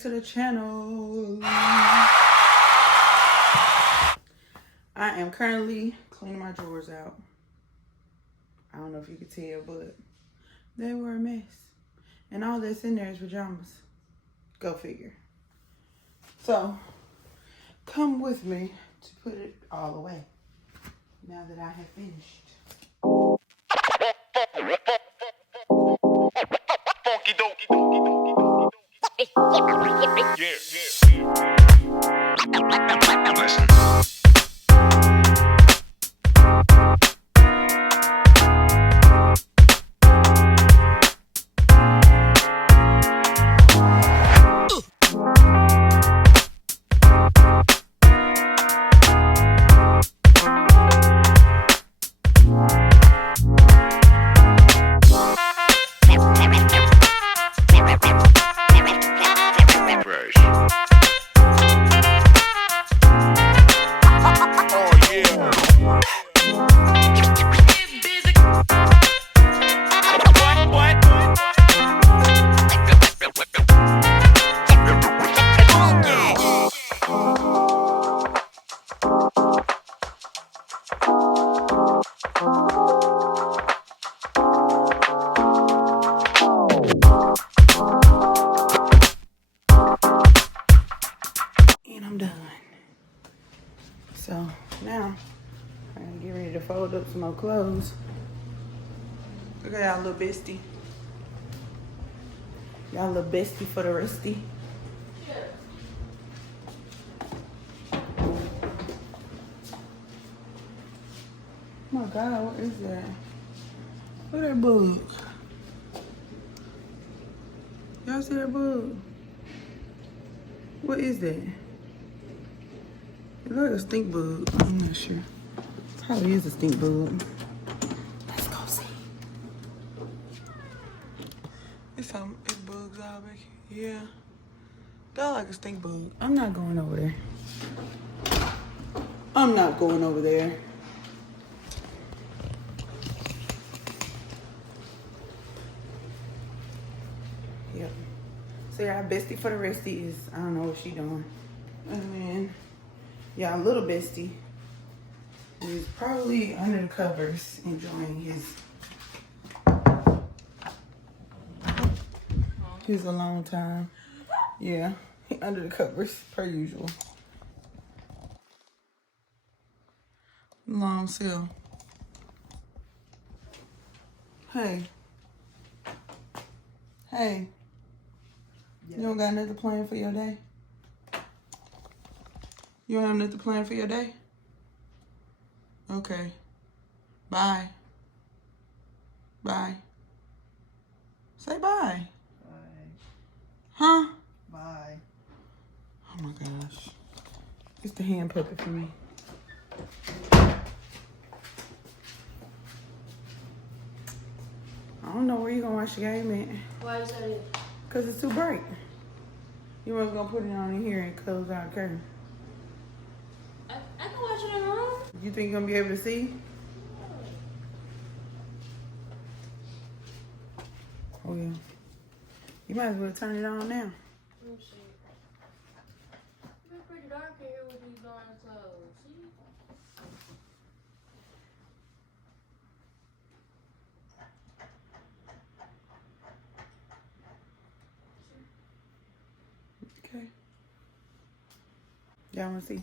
to the channel. I am currently cleaning my drawers out. I don't know if you can tell, but they were a mess. And all that's in there is pajamas. Go figure. So, come with me to put it all away now that I have finished. So now I'm gonna get ready to fold up some more clothes. Look at y'all little bestie. Y'all little bestie for the resty. Yeah. Oh my God, what is that? Look at that bug. Y'all see that bug? What is that? It looks like a stink bug. I'm not sure. It probably is a stink bug. Let's go see. It's bugs out back here. Yeah. That like a stink bug. I'm not going over there. I'm not going over there. Yep. So our bestie for the resty is, I don't know what she doing. And then yeah, little bestie is probably under the covers enjoying his alone time. Yeah, under the covers per usual. Long still. Hey. Hey. Yeah. You don't got nothing planned for your day? You don't have nothing planned for your day? Okay. Bye. Bye. Say bye. Bye. Huh? Bye. Oh my gosh. It's the hand puppet for me. I don't know where you gonna watch the game at. Why is that it? Cause it's too bright. You was gonna put it on in here and close out the curtain. I can watch it in the room. You think you're gonna be able to see? Oh yeah. You might as well turn it on now. Let me see. It's pretty dark in here with these blinds closed. See? Okay. Y'all wanna see?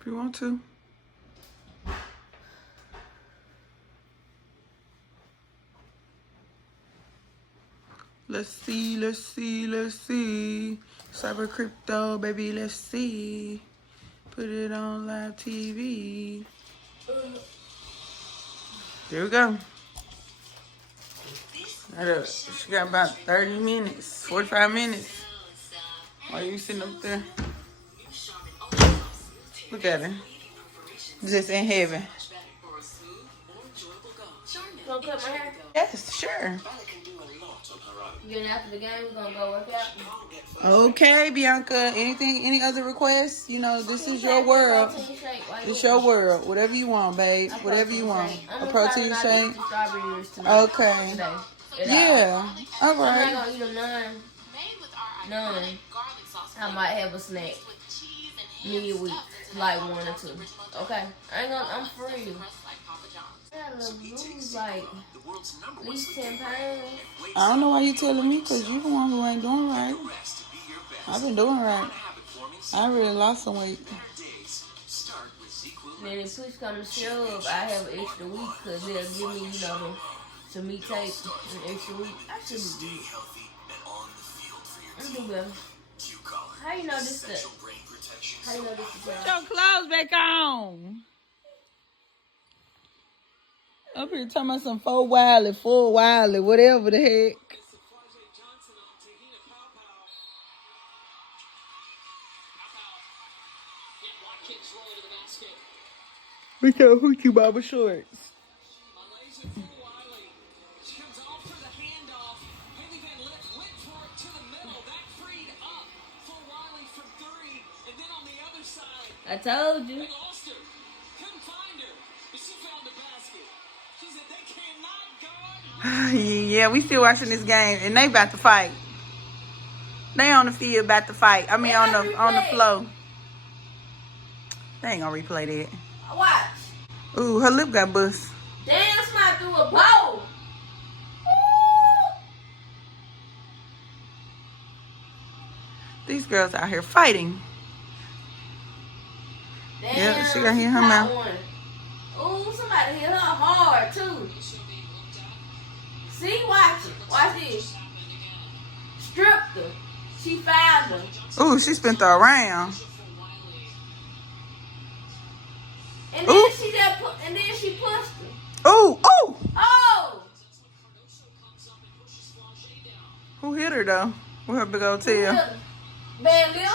If you want to. Let's see, let's see, let's see. Cyber crypto, baby, let's see. Put it on live TV. There we go. She got about 30 minutes, 45 minutes. While you sitting up there. Look at her. Just in heaven. Gonna cut my hair? Yes, sure. Then after the game, we're gonna go work out. Okay, Bianca. Any other requests? You know, this is your world. It's your world. Whatever you want, babe. Whatever you want. A protein shake. Okay. Yeah. All right. I'm not gonna eat them none. I might have a snack midweek, like 1 or 2. Okay. I'm free. I gotta lose like at least 10 pounds. I don't know why you telling me, because you the one who ain't doing right. I've been doing right. I really lost some weight. Then if push come to shove, I have an extra week because they'll give me, some meat tape an extra week. I should be good. I'm do better. How you know this is Put your clothes back on. Up here talking about some full wiley, whatever the heck. Look at Hoochie Baba shorts. I told you. Yeah, we still watching this game, and they about to fight. They on the field about to fight. I mean, on the floor. They ain't gonna replay that. Watch. Ooh, her lip got bust. Damn, somebody threw a ball. These girls out here fighting. Damn, Yeah, she got hit in her mouth. Ooh, somebody hit her hard too. See, watch it. Watch this. Stripped her. She found her. Ooh, she spent her around. And then she pushed her. Ooh, ooh. Oh! Who hit her though? With her big old tail. Bad Lil.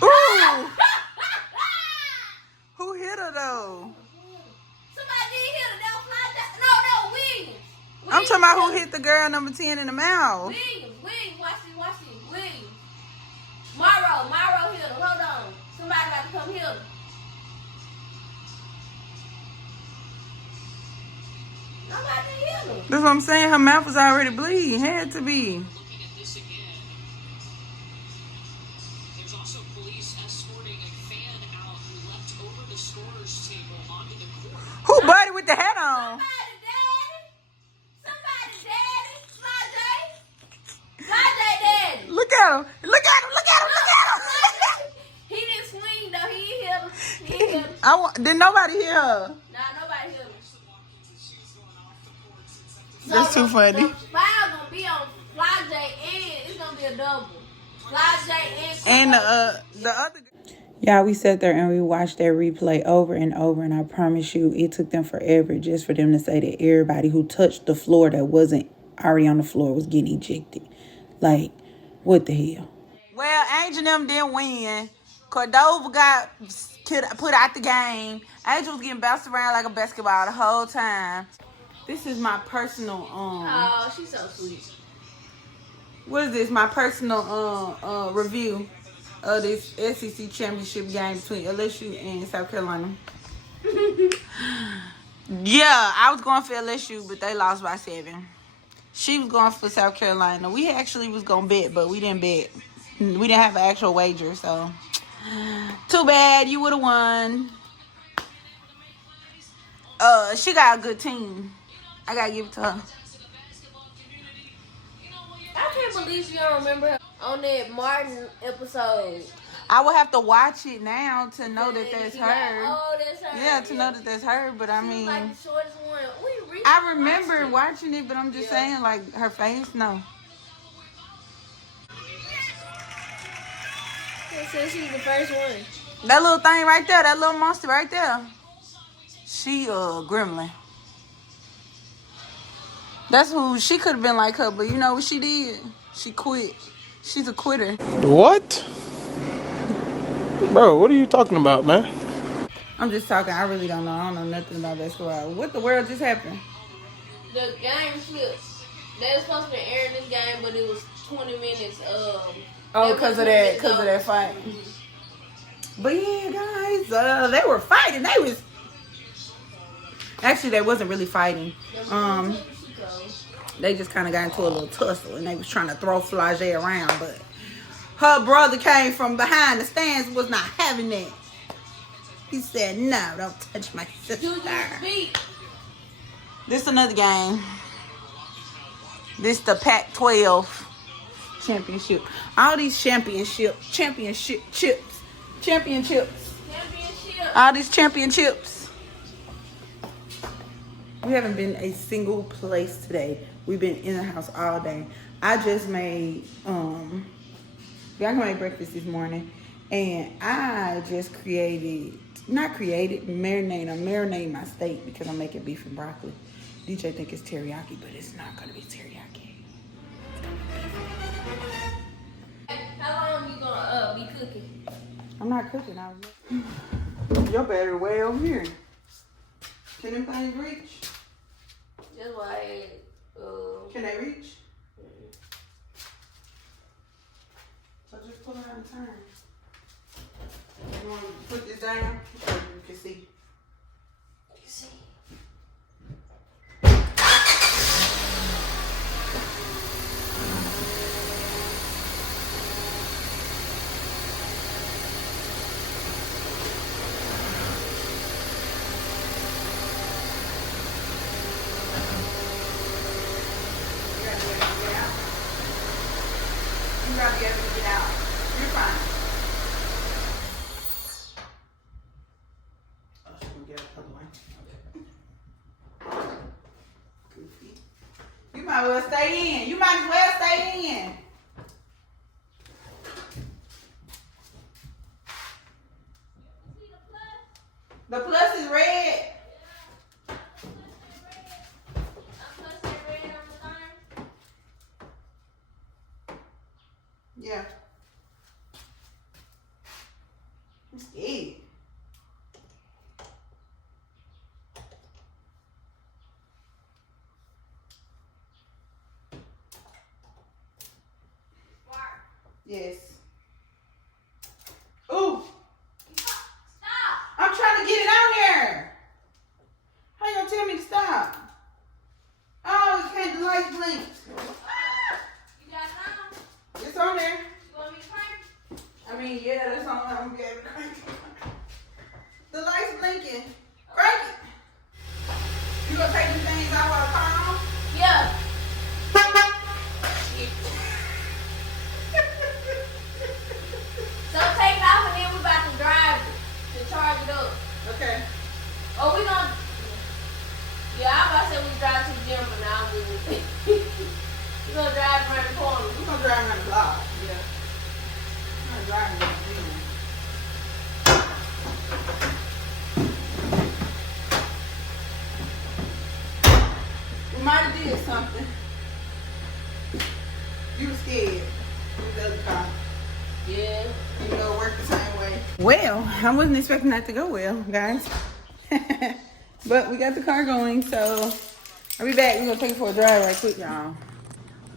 Ooh. Who hit her though? Somebody did hit her. That was fly down. No, Williams. I'm talking about who hit the girl number 10 in the mouth. Williams. Watch this. Williams. Morrow hit her. Hold on. Somebody about to come hit her. Nobody hit her. That's what I'm saying. Her mouth was already bleeding. Had to be. Who buddy with the hat on? Somebody daddy. Look at him. He didn't swing though. He hit him. Didn't nobody hear her. Nah, nobody hit him. That's too funny. The foul gonna be on Fly J and it's gonna be a double. Fly J And the other. Y'all, we sat there and we watched that replay over and over, and I promise you, it took them forever just for them to say that everybody who touched the floor that wasn't already on the floor was getting ejected. Like, what the hell? Well, Angel and them didn't win. Cordova got put out the game. Angel was getting bounced around like a basketball the whole time. This is my personal Oh, she's so sweet. What is this? My personal review of this SEC championship game between LSU and South Carolina. Yeah, I was going for LSU, but they lost by 7. She was going for South Carolina. We actually was going to bet, but we didn't bet. We didn't have an actual wager, so too bad. You would have won. She got a good team. I got to give it to her. I can't believe you don't remember her on that Martin episode. I will have to watch it now to know that that's her. That's her. Yeah, to know that that's her. But I She mean, was like the shortest one. I remember watching it, but I'm just saying, like, her face, no. It says she's the first one. That little thing right there, that little monster right there. She gremlin. That's who she could have been like her, but you know what she did? She quit. She's a quitter. What? Bro, what are you talking about, man? I'm just talking. I really don't know. I don't know nothing about basketball. What the world just happened? The game flipped. They were supposed to be airing this game, but it was 20 minutes. Oh, because of that fight. Mm-hmm. But yeah, guys, they were fighting. Actually, they wasn't really fighting. They just kind of got into a little tussle, and they was trying to throw Flage around, but her brother came from behind the stands, was not having that. He said, "No, don't touch my sister." This another game. This the Pac-12 championship. All these championships. All these championships. We haven't been a single place today. We've been in the house all day. I just made I made breakfast this morning, and I just marinate my steak because I'm making beef and broccoli. DJ think it's teriyaki, but it's not gonna be teriyaki. How long you gonna be cooking? I'm not cooking. Your battery way over here. Can them things reach? That's why. Can they reach? So just pull it out and turn. You want to put this down so you can see? You can see. You gotta be able to get out. You're fine. Oh, she's gonna get out the other way. Okay. Goofy. You might as well stay in. The plus is red. Yeah. I'm scared. Yes. Ooh. Stop. I'm trying to get it on there. How you gonna tell me to stop? Oh, you can't, the light blinked. You got it on? It's on there. You want me to crank? I mean, yeah, that's all I'm gonna be able to crank it. The light's blinking. Crank it. You gonna take these things out while the car on? Yeah. So take it off and then we're about to drive to charge it up. Okay. Oh, we gonna. Yeah, I was about to say we drive to the gym, but now I'm good. We're gonna drive around the corner. We're gonna drive around the block. Yeah. We're gonna drive around the We might have did something. You were scared. With the other car. Yeah. Even though it worked the same way. Well, I wasn't expecting that to go well, guys. But we got the car going, so I'll be back. We're gonna take it for a drive right quick, y'all.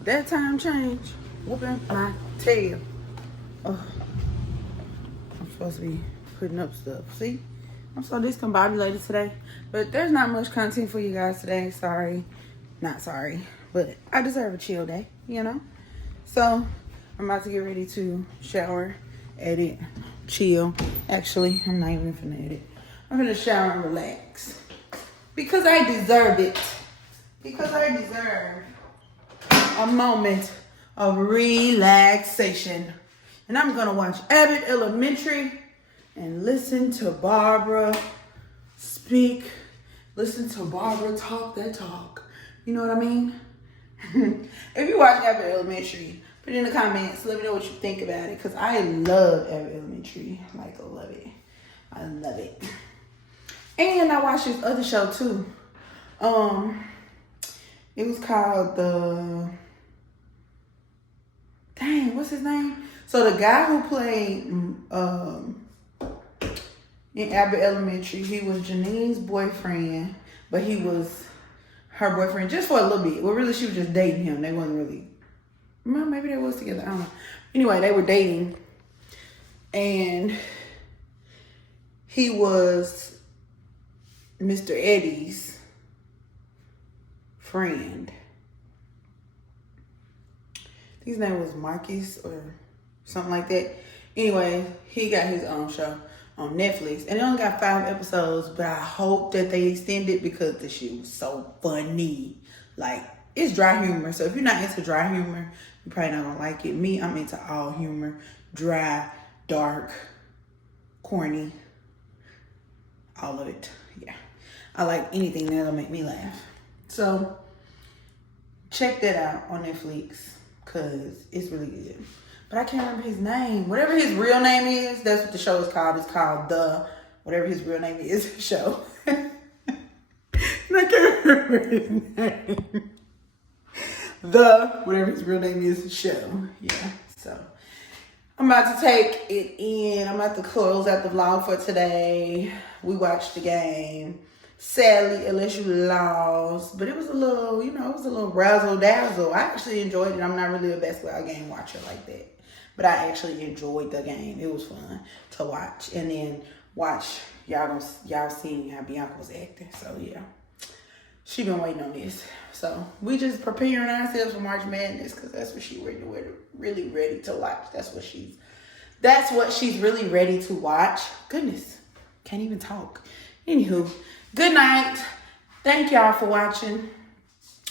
That time change. Whooping my tail. Oh, I'm supposed to be putting up stuff. See? I'm so discombobulated today. But there's not much content for you guys today. Sorry. Not sorry. But I deserve a chill day, you know? So I'm about to get ready to shower, edit, chill. Actually, I'm not even finna edit. I'm gonna shower and relax. Because I deserve it. Because I deserve a moment of relaxation. And I'm gonna watch Abbott Elementary and listen to Barbara speak. Listen to Barbara talk that talk. You know what I mean? If you watch Abbott Elementary, put it in the comments. Let me know what you think about it. Because I love Abbott Elementary. Like, I love it. I love it. And I watched this other show too. It was called dang, what's his name? So the guy who played in Abbott Elementary. He was Janine's boyfriend, but he was her boyfriend just for a little bit. Well, really, she was just dating him. They wasn't really, well, maybe they was together. I don't know. Anyway, they were dating. And he was Mr. Eddie's friend. I think his name was Marcus or something like that. Anyway, he got his own show on Netflix. And it only got 5 episodes, but I hope that they extend it because the shit was so funny. Like, it's dry humor. So if you're not into dry humor, you're probably not gonna like it. Me, I'm into all humor. Dry, dark, corny. All of it. Yeah. I like anything that'll make me laugh. So, check that out on Netflix because it's really good. But I can't remember his name. Whatever his real name is, that's what the show is called. It's called whatever his real name is, show. And I can't remember his name. Whatever his real name is, show. Yeah, so I'm about to take it in. I'm about to close out the vlog for today. We watched the game. Sadly, LSU lost, but it was a little, it was a little razzle dazzle. I actually enjoyed it. I'm not really a basketball game watcher like that, but I actually enjoyed the game. It was fun to watch, and then watch y'all seeing how Bianca was acting. So yeah, she been waiting on this. So we just preparing ourselves for March Madness because that's what she's really ready to watch. That's what she's really ready to watch. Goodness, can't even talk. Anywho. Good night. Thank y'all for watching.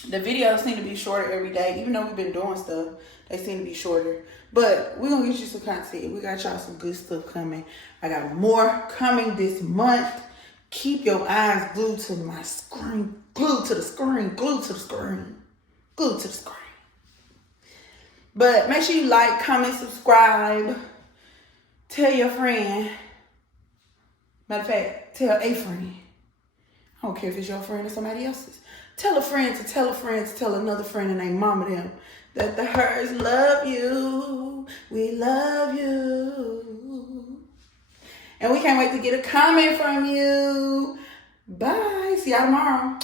The videos seem to be shorter every day. Even though we've been doing stuff, they seem to be shorter. But we're going to get you some content. We got y'all some good stuff coming. I got more coming this month. Keep your eyes glued to my screen. Glued to the screen. Glued to the screen. Glued to the screen. But make sure you like, comment, subscribe. Tell your friend. Matter of fact, tell a friend. I don't care if it's your friend or somebody else's. Tell a friend to tell a friend to tell another friend and they mama them that the Hers love you. We love you. And we can't wait to get a comment from you. Bye. See y'all tomorrow.